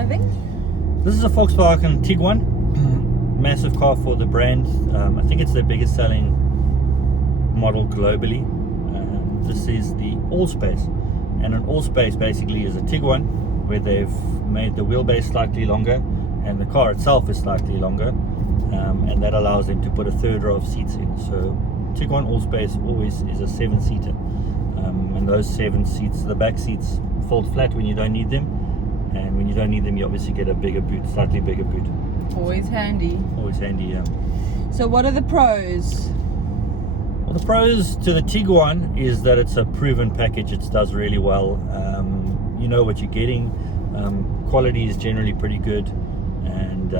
driving? This is a Volkswagen Tiguan, massive car for the brand. I think it's their biggest selling model globally. This is the Allspace, and an Allspace basically is a Tiguan where they've made the wheelbase slightly longer and the car itself is slightly longer, and that allows them to put a third row of seats in. So Tiguan Allspace always is a 7-seater, and those 7 seats, the back seats, fold flat when you don't need them, and when you don't need them you obviously get a bigger boot, slightly bigger boot. Always handy. Always handy, yeah. So what are the pros? Well, the pros to the Tiguan is that it's a proven package. It does really well. You know what you're getting. Quality is generally pretty good, and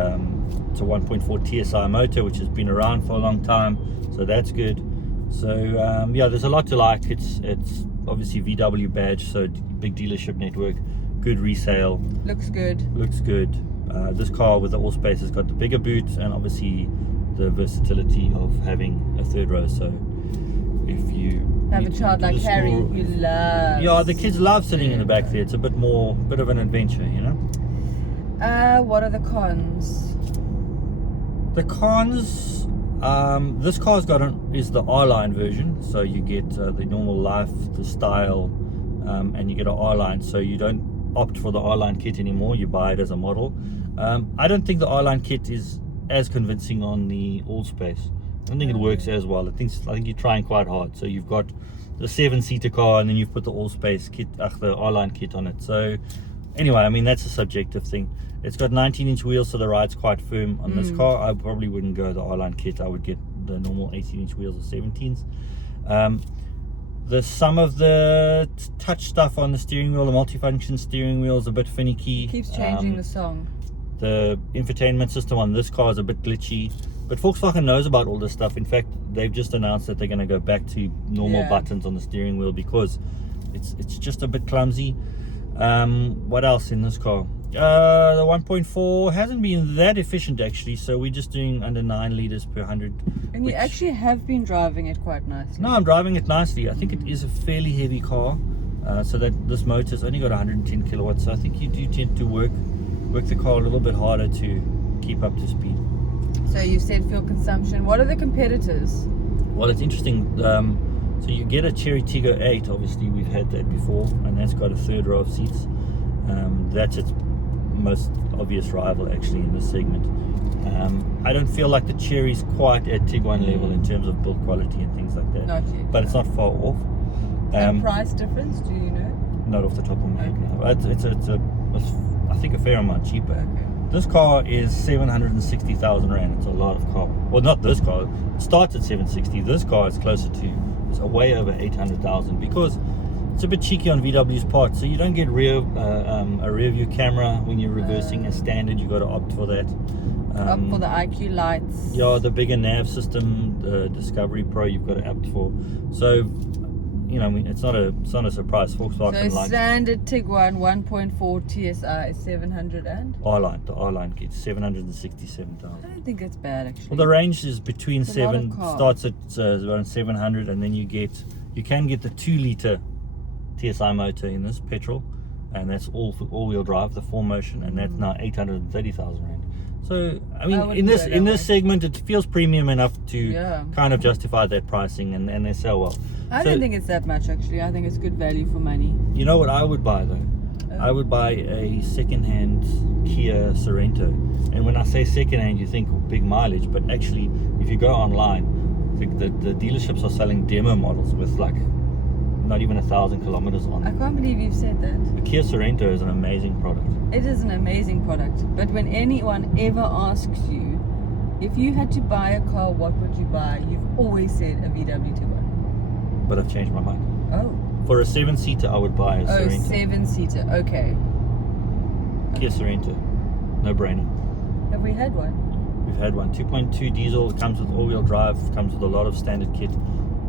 it's a 1.4 TSI motor, which has been around for a long time, so that's good. So yeah, there's a lot to like. It's obviously VW badge, so big dealership network, good resale. Looks good. Looks good. This car with the Allspace has got the bigger boot and obviously the versatility of having a third row. So if you have a child like Harry who loves... Yeah, the kids love sitting in the back there. It's a bit of an adventure, you know. What are the cons? The cons, this car's is the R-Line version, so you get the normal life, the style, and you get an R-Line, so you don't opt for the R-Line kit anymore, you buy it as a model. I don't think the R-Line kit is as convincing on the Allspace. I don't think it works as well. I think you're trying quite hard. So you've got the 7-seater car, and then you've put the Allspace kit, the R-Line kit on it. So anyway, I mean, that's a subjective thing. It's got 19-inch wheels, so the ride's quite firm on this car. I probably wouldn't go the R-Line kit. I would get the normal 18-inch wheels or 17s. Some of the touch stuff on the steering wheel, the multifunction steering wheel, is a bit finicky. Keeps changing the song. The infotainment system on this car is a bit glitchy, but Volkswagen knows about all this stuff. In fact, they've just announced that they're going to go back to normal buttons on the steering wheel because it's just a bit clumsy. What else in this car? The 1.4 hasn't been that efficient actually, so we're just doing under 9 liters per 100. And you actually have been driving it quite nicely. No, I'm driving it nicely. I think it is a fairly heavy car, so that this motor's only got 110 kilowatts, so I think you do tend to work the car a little bit harder to keep up to speed. So you said fuel consumption. What are the competitors? Well, it's interesting. So you get a Cherry Tiggo 8, obviously we've had that before, and that's got a third row of seats. That's its most obvious rival actually in this segment. I don't feel like the Cherry's quite at Tiguan level in terms of build quality and things like that. Not yet, but it's not far off. And price difference, do you know? Not off the top of my head. Okay. No. It's I think a fair amount cheaper. Okay. This car is 760,000 rand. It's a lot of car. Well, not this car. It starts at 760. This car is closer to, it's way over 800,000 because it's a bit cheeky on VW's part. So you don't get a rear view camera when you're reversing as standard. You got to opt for that. Opt for the IQ lights. Yeah, the bigger nav system, the Discovery Pro, you've got to opt for. So, you know, I mean, it's not a surprise. Volkswagen. So standard Tiguan 1.4 TSI 700 and R-Line. The R-Line gets 767,000. I don't think it's bad actually. Well, the range is between starts at around 700, and then you can get the 2-liter TSI motor in this petrol, and that's all-wheel drive, the 4Motion, and that's now 830,000 rand. So I mean, in this segment, it feels premium enough to kind of justify that pricing, and they sell well. I don't think it's that much actually. I think it's good value for money. You know what I would buy though? I would buy a second-hand Kia Sorento, and when I say second-hand, you think big mileage, but actually, if you go online, the dealerships are selling demo models with like not even 1,000 kilometers on. I can't believe you've said that. The Kia Sorento is an amazing product. It is an amazing product, but when anyone ever asks you if you had to buy a car, what would you buy? You've always said a VW Tiguan. But I've changed my mind. Oh. For a 7-seater, I would buy a Sorento. 7-seater. Okay. Kia Sorento, no brainer. Have we had one? We've had one. 2.2 diesel. It comes with all-wheel drive. Comes with a lot of standard kit.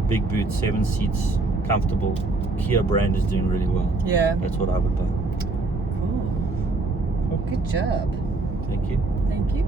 Big boot, 7 seats. Comfortable. Kia brand is doing really well. Yeah. That's what I would buy. Cool. Well, good job. Thank you. Thank you.